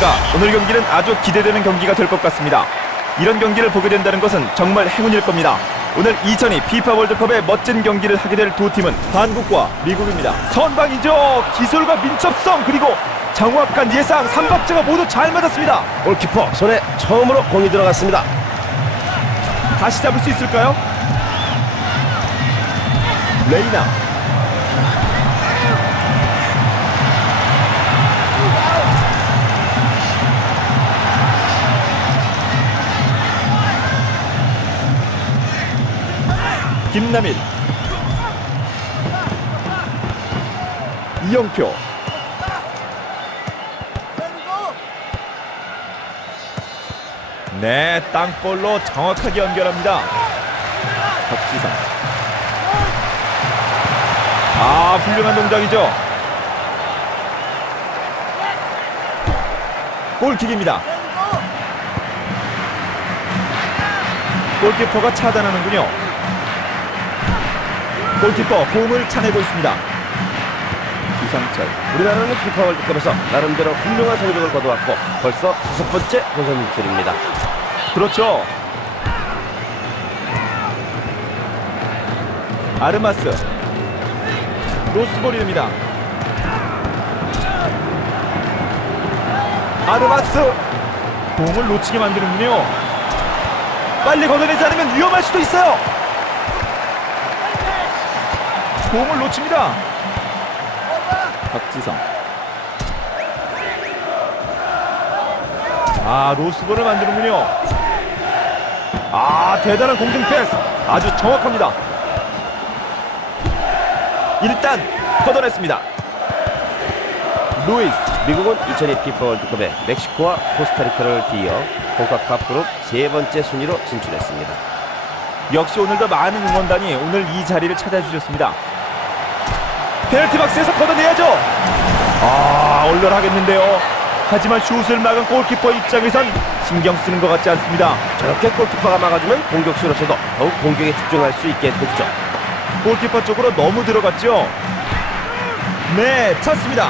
안녕하십니까. 오늘 경기는 아주 기대되는 경기가 될 것 같습니다. 이런 경기를 보게 된다는 것은 정말 행운일 겁니다. 오늘 2002 피파 월드컵의 멋진 경기를 하게 될 두 팀은 한국과 미국입니다. 선방이죠. 기술과 민첩성 그리고 정확한 예상 삼박자가 모두 잘 맞았습니다. 골키퍼 손에 처음으로 공이 들어갔습니다. 다시 잡을 수 있을까요? 레이나 김남일. 이영표. 네 땅볼로 정확하게 연결합니다. 박지성. 아 훌륭한 동작이죠? 골킥입니다. 골키퍼가 차단하는군요 골키퍼 공을 차내고 있습니다. 이상철. 우리나라는 피파 월드컵에서 나름대로 훌륭한 성적을 거두었고 벌써 다섯 번째 본선 진출입니다. 그렇죠. 아르마스. 로스볼입니다. 아르마스. 공을 놓치게 만드는군요. 빨리 걷어내지 않으면 위험할 수도 있어요 공을 놓칩니다. 박지성. 아 로스볼을 만드는군요. 아 대단한 공중 패스. 아주 정확합니다. 일단 걷어냈습니다. 루이스 미국은 2002 피파 월드컵에 멕시코와 코스타리카를 뒤이어 콘카카프 그룹 세 번째 순위로 진출했습니다. 역시 오늘도 많은 응원단이 오늘 이 자리를 찾아주셨습니다 페널티 박스에서 걷어내야죠. 아 얼얼하겠는데요. 하지만 슛을 막은 골키퍼 입장에선 신경 쓰는 것 같지 않습니다. 저렇게 골키퍼가 막아주면 공격수로서도 더욱 공격에 집중할 수 있게 해주죠. 골키퍼 쪽으로 너무 들어갔죠. 네 찼습니다.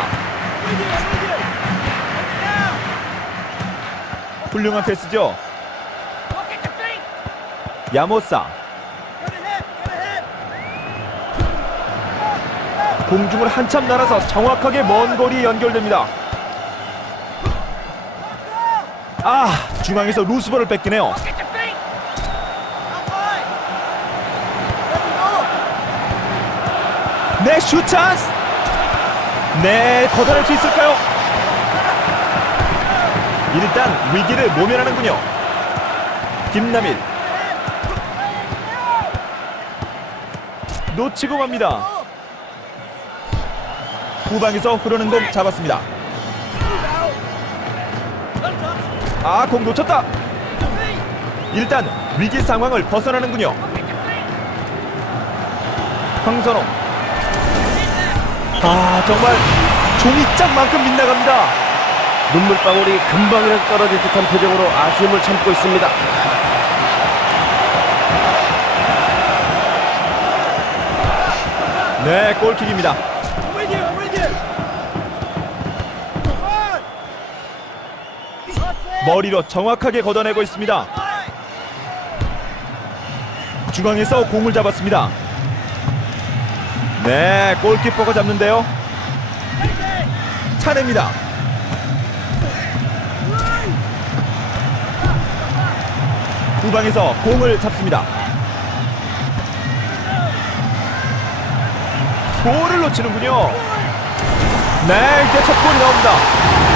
훌륭한 패스죠. 야모사 공중을 한참 날아서 정확하게 먼 거리에 연결됩니다 아 중앙에서 루스버를 뺏기네요 네, 슛 찬스! 네, 걷어낼 수 있을까요? 일단 위기를 모면하는군요. 김남일. 놓치고 맙니다. 후방에서 흐르는 공 잡았습니다. 아, 공 놓쳤다. 일단 위기 상황을 벗어나는군요. 황선홍. 아 정말 종이짝만큼 빗나갑니다 눈물방울이 금방이라도 떨어질 듯한 표정으로 아쉬움을 참고 있습니다. 네 골킥입니다 머리로 정확하게 걷어내고 있습니다. 중앙에서 공을 잡았습니다. 네 골키퍼가 잡는데요. 차냅니다. 후방에서 공을 잡습니다. 골을 놓치는군요. 네, 이제 첫 골이 나옵니다.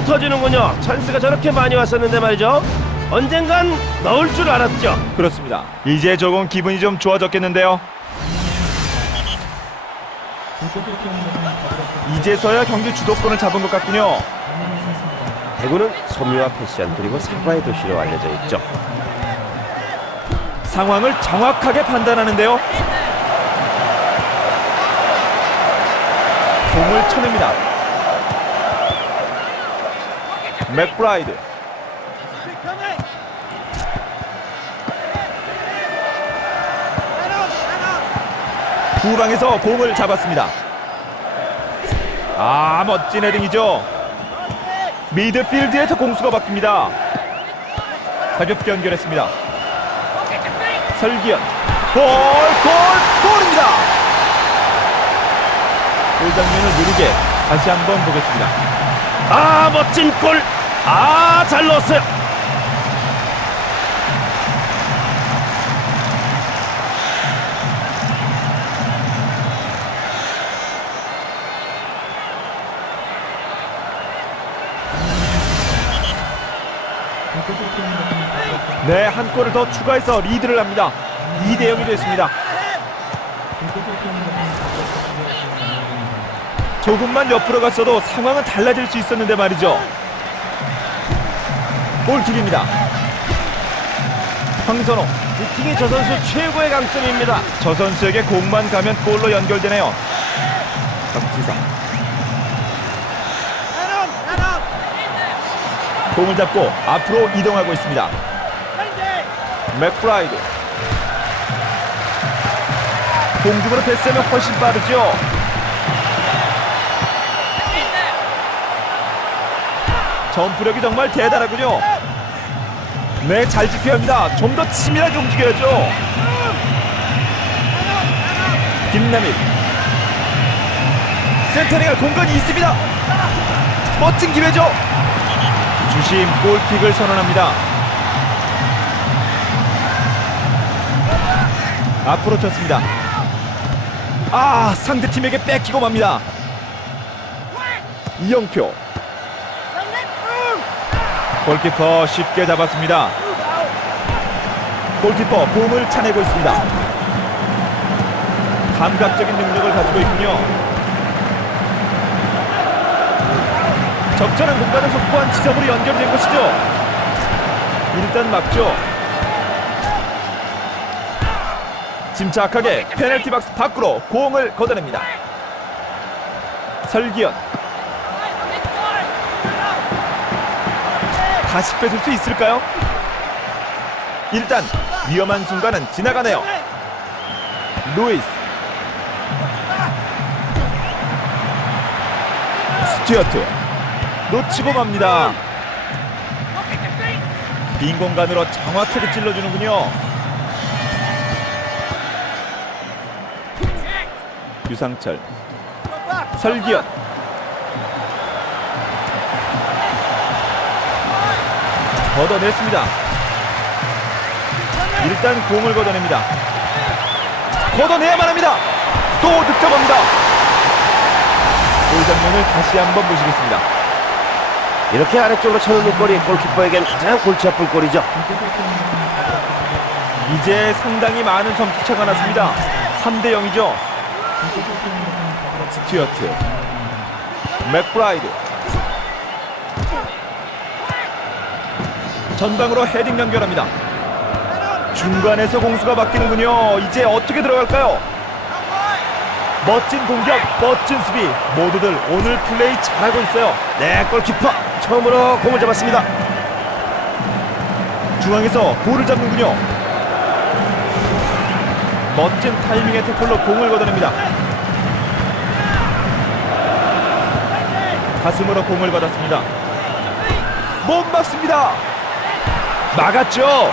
자꾸 터지는군요. 찬스가 저렇게 많이 왔었는데 말이죠. 언젠간 넣을 줄 알았죠. 그렇습니다. 이제 조금 기분이 좀 좋아졌겠는데요. 이제서야 경기 주도권을 잡은 것 같군요. 대구는 섬유와 패션 그리고 사과의 도시로 알려져 있죠. 상황을 정확하게 판단하는데요. 공을 쳐냅니다. 맥브라이드 후방에서 공을 잡았습니다. 아 멋진 헤딩이죠. 미드필드에서 공수가 바뀝니다. 가볍게 연결했습니다. 설기현 골! 골! 골입니다. 골 장면을 느리게 다시 한번 보겠습니다. 아 멋진 골! 아 잘 넣었어요. 네, 한 골을 더 추가해서 리드를 합니다. 2대 0이 됐습니다. 조금만 옆으로 갔어도 상황은 달라질 수 있었는데 말이죠. 골킥입니다. 황선호, 슈팅이 저 선수 최고의 강점입니다. 저 선수에게 공만 가면 골로 연결되네요. 박지성. 공을 잡고 앞으로 이동하고 있습니다. 맥브라이드. 공중으로 패스하면 훨씬 빠르죠. 점프력이 정말 대단하군요. 네, 잘 지켜야 합니다. 좀 더 치밀하게 움직여야죠. 김남일. 센터링할 공간이 있습니다. 멋진 기회죠. 주심 골킥을 선언합니다. 앞으로 쳤습니다. 아, 상대팀에게 뺏기고 맙니다. 이영표. 골키퍼 쉽게 잡았습니다. 골키퍼 봄을 차내고 있습니다. 감각적인 능력을 가지고 있군요. 적절한 공간을 확보한 지점으로 연결된 것이죠. 일단 막죠. 침착하게 페널티 박스 밖으로 공을 걷어냅니다. 설기현 다시 뺏을 수 있을까요? 일단 위험한 순간은 지나가네요. 루이스 스튜어트 놓치고 맙니다. 빈 공간으로 정확하게 찔러주는군요. 유상철 설기현 걷어냈습니다. 일단 공을 걷어냅니다. 걷어내야만 합니다. 또 득점합니다. 골 장면을 다시 한번 보시겠습니다. 이렇게 아래쪽으로 쳐놓는 골이 골키퍼에겐 가장 골치 아픈 골이죠. 이제 상당히 많은 점수 차가 났습니다. 3대 0이죠. 스튜어트 맥브라이드 전방으로 헤딩 연결합니다. 중간에서 공수가 바뀌는군요. 이제 어떻게 들어갈까요? 멋진 공격, 멋진 수비 모두들 오늘 플레이 잘하고 있어요. 네, 골키퍼 처음으로 공을 잡았습니다. 중앙에서 볼을 잡는군요. 멋진 타이밍의 태클로 공을 걷어냅니다. 가슴으로 공을 받았습니다. 못 막습니다. 막았죠.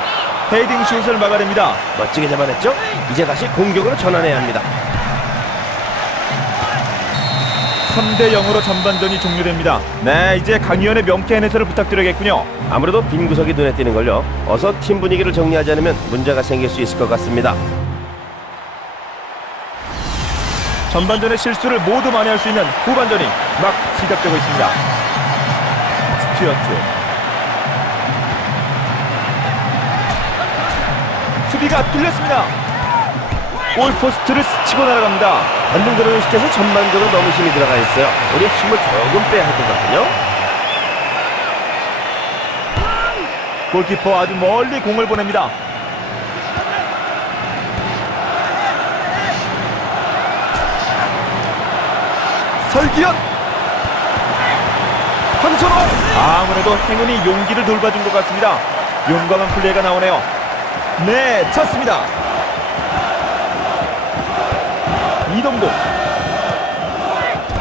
헤딩 슛을 막아냅니다. 멋지게 잡아냈죠? 이제 다시 공격으로 전환해야 합니다. 3대 0으로 전반전이 종료됩니다. 네, 이제 강희원의 명쾌한 해설을 부탁드려야겠군요. 아무래도 빈 구석이 눈에 띄는 걸요. 어서 팀 분위기를 정리하지 않으면 문제가 생길 수 있을 것 같습니다. 전반전의 실수를 모두 만회할 수 있는 후반전이 막 시작되고 있습니다. 스튜어트 수비가 뚫렸습니다. 골포스트를 스치고 날아갑니다. 반등들을 시켜서 전반적으로 너무 힘이 들어가 있어요. 우리 힘을 조금 빼야 할 것 같군요. 골키퍼 아주 멀리 공을 보냅니다. 설기현 황선호 아무래도 행운이 용기를 돌봐준 것 같습니다 용감한 플레이가 나오네요 네 찼습니다. 이동국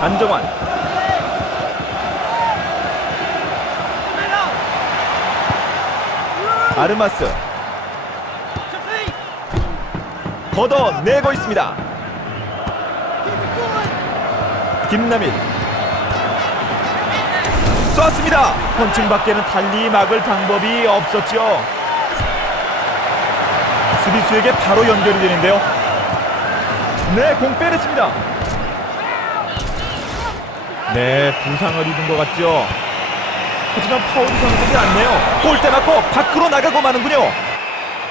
안정환. 아르마스. 걷어내고 있습니다. 김남일. 쐈습니다. 펀칭 밖에는 달리 막을 방법이 없었죠 수비수에게 바로 연결이 되는데요. 네 공 빼냈습니다. 네 부상을 입은 것 같죠? 하지만 파울이 선언되지 않네요. 골대 맞고 밖으로 나가고 마는군요.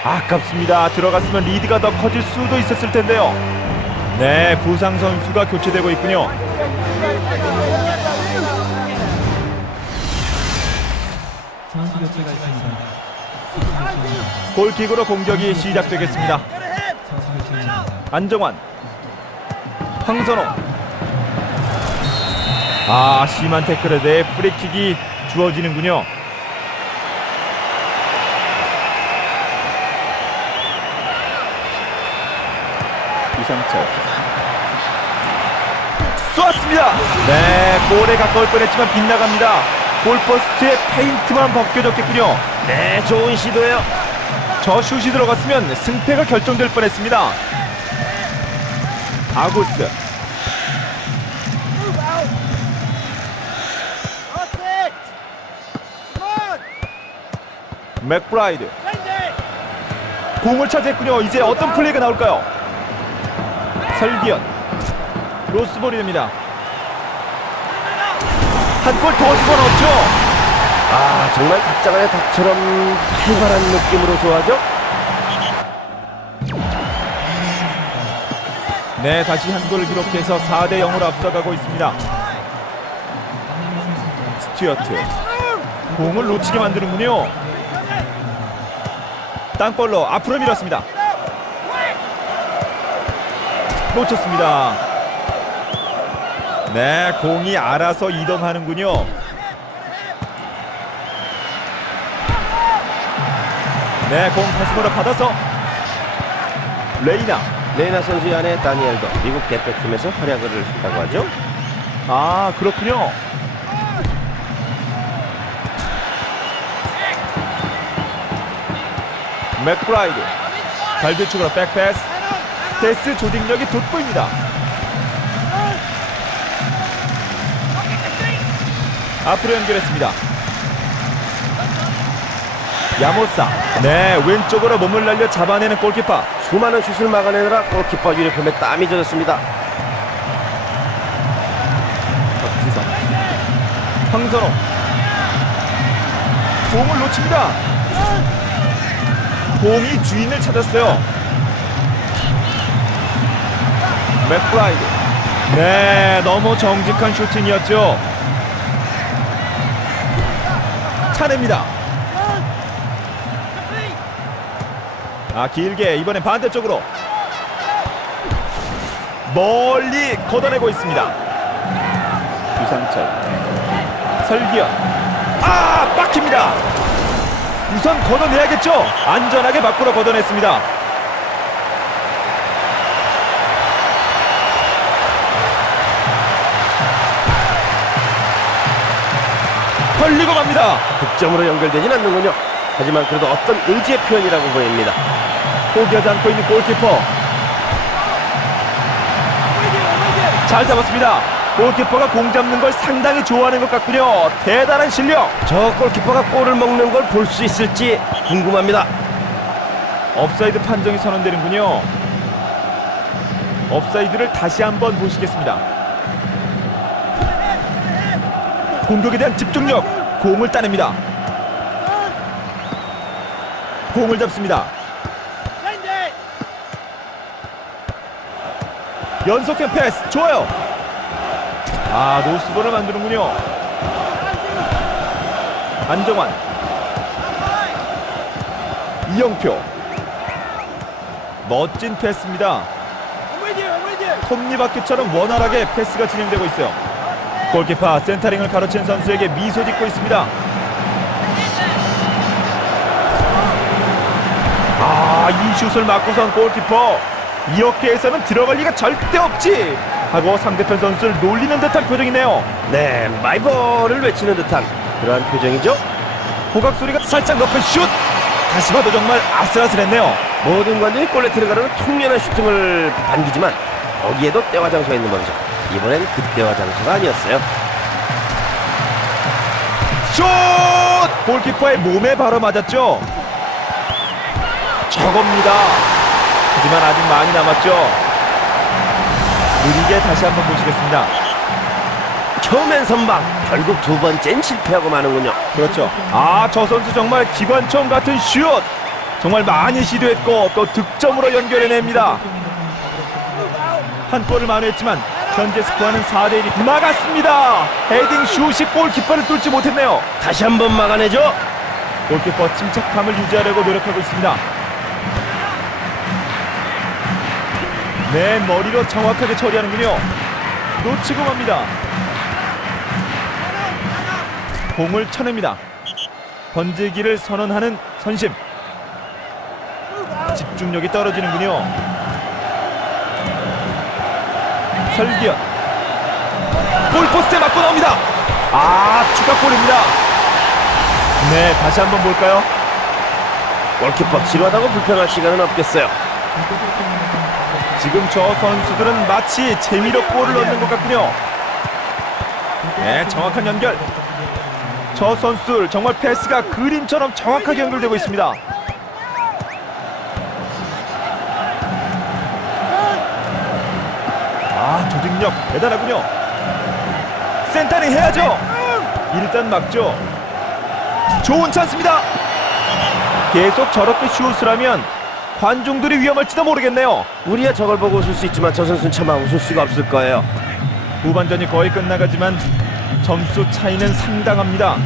아깝습니다. 들어갔으면 리드가 더 커질 수도 있었을 텐데요. 네 부상 선수가 교체되고 있군요. 선수 교체가 있습니다. 골킥으로 공격이 시작되겠습니다. 안정환 황선호. 아 심한 태클에 대해 프리킥이 주어지는군요. 이상철. 쏘았습니다. 네 볼에 가까울 뻔했지만 빗나갑니다. 골포스트에 페인트만 벗겨졌겠군요 네, 좋은 시도예요. 저 슛이 들어갔으면 승패가 결정될 뻔했습니다. 아구스 맥브라이드 공을 차지했군요. 이제 어떤 플레이가 나올까요? 설기현 로스볼이 됩니다. 한 골 더 집어넣었죠. 아, 정말 닭장안의 닭처럼 활발한 느낌으로 좋아하죠? 네, 다시 한 골을 기록해서 4대 0으로 앞서가고 있습니다. 스튜어트 공을 놓치게 만드는군요. 땅볼로 앞으로 밀었습니다. 놓쳤습니다. 네, 공이 알아서 이동하는군요. 네, 공 가슴으로 받아서 레이나 레이나 선수의 아내 다니엘도 미국 대표팀에서 활약을 했다고 하죠? 아 그렇군요. 맥브라이드 발뒤쪽으로 백패스 패스 조직력이 돋보입니다. 앞으로 연결했습니다. 야모사 네 왼쪽으로 몸을 날려 잡아내는 골키퍼. 수많은 슛을 막아내느라 골키퍼 유니폼에 땀이 젖었습니다. 박지성. 황선호 공을 놓칩니다. 공이 주인을 찾았어요. 맥브라이드. 네 너무 정직한 슈팅이었죠. 차냅니다 아 길게 이번엔 반대쪽으로. 멀리 걷어내고 있습니다. 유상철. 설기현. 아 막힙니다. 우선 걷어내야겠죠? 안전하게 밖으로 걷어냈습니다. 걸리고 갑니다. 득점으로 연결되진 않는군요. 하지만 그래도 어떤 의지의 표현이라고 보입니다. 포기하지 않고 있는 골키퍼 잘 잡았습니다 골키퍼가 공 잡는 걸 상당히 좋아하는 것 같군요 대단한 실력 저 골키퍼가 골을 먹는 걸 볼 수 있을지 궁금합니다. 업사이드 판정이 선언되는군요. 업사이드를 다시 한번 보시겠습니다. 공격에 대한 집중력, 공을 따냅니다. 공을 잡습니다. 연속된 패스, 좋아요. 아, 노스볼을 만드는군요. 안정환, 이영표, 멋진 패스입니다. 톱니바퀴처럼 원활하게 패스가 진행되고 있어요. 골키퍼 센터링을 가로챈 선수에게 미소 짓고 있습니다. 아, 이 슛을 맞고선 골키퍼 이렇게 해서는 들어갈 리가 절대 없지 하고 상대편 선수를 놀리는 듯한 표정이네요. 네, 마이버를 외치는 듯한 그러한 표정이죠. 호각 소리가 살짝 높은 슛. 다시 봐도 정말 아슬아슬했네요. 모든 관중이 골에 들어가는 통연한 슈팅을 반기지만 거기에도 때와 장소가 있는 법이죠. 이번엔 그 때와 장소가 아니었어요. 슛! 골키퍼의 몸에 바로 맞았죠. 저겁니다. 하지만 아직 많이 남았죠. 느리게 다시 한번 보시겠습니다. 처음엔 선방, 결국 두 번째는 실패하고 마는군요. 그렇죠. 아, 저 선수 정말 기관총 같은 슛! 정말 많이 시도했고 또 득점으로 연결해냅니다. 한 골을 만회했지만 현재 스코어는 4대1이 막았습니다. 헤딩 슛이 골키퍼를 뚫지 못했네요. 다시 한번 막아내죠. 골키퍼 침착함을 유지하려고 노력하고 있습니다. 내 머리로 정확하게 처리하는군요. 놓치고 맙니다. 공을 쳐냅니다. 던지기를 선언하는 선심. 집중력이 떨어지는군요. 설기현. 골포스트에 맞고 나옵니다. 아, 추가골입니다. 네, 다시 한번 볼까요? 골키퍼 지루하다고 불평할 시간은 없겠어요. 지금 저 선수들은 마치 재미로 골을 넣는 것 같군요. 네, 정확한 연결. 저 선수들 정말 패스가 그림처럼 정확하게 연결되고 있습니다. 아, 조직력 대단하군요. 센터링 해야죠. 일단 막죠. 좋은 찬스입니다. 계속 저렇게 슛을 하면 관중들이 위험할지도 모르겠네요. 우리야 저걸 보고 웃을 수 있지만 저 선수는 차마 웃을 수가 없을 거예요. 후반전이 거의 끝나가지만 점수 차이는 상당합니다.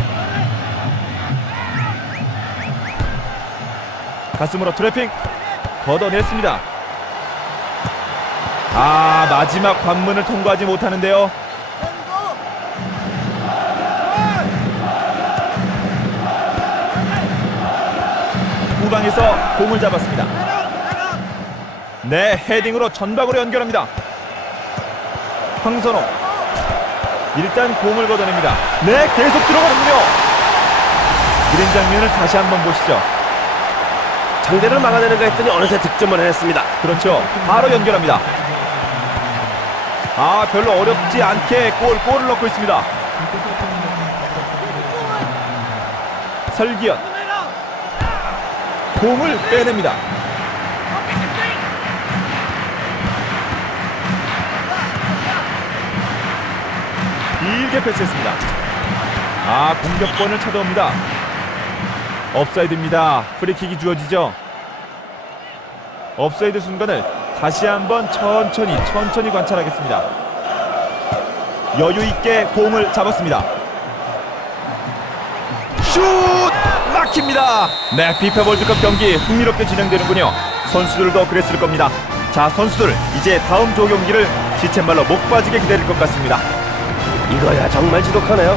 가슴으로 트래핑 걷어냈습니다. 아 마지막 관문을 통과하지 못하는데요. 후방에서 공을 잡았습니다. 네 헤딩으로 전방으로 연결합니다. 황선홍 일단 공을 걷어냅니다. 네, 계속 들어가는군요. 이런 장면을 다시 한번 보시죠. 상대를 막아내는가 했더니 어느새 득점을 해냈습니다. 그렇죠. 바로 연결합니다. 아, 별로 어렵지 않게 골, 골을 넣고 있습니다. 설기현. 공을 빼냅니다. 길게 패스했습니다. 아, 공격권을 찾아옵니다. 업사이드입니다. 프리킥이 주어지죠. 업사이드 순간을 다시 한번 천천히 천천히 관찰하겠습니다. 여유 있게 공을 잡았습니다. 슛 막힙니다. 네, 피파 월드컵 경기 흥미롭게 진행되는군요. 선수들도 그랬을 겁니다. 자, 선수들 이제 다음 조 경기를 지쳇말로 목 빠지게 기다릴 것 같습니다. 이거야 정말 지독하네요.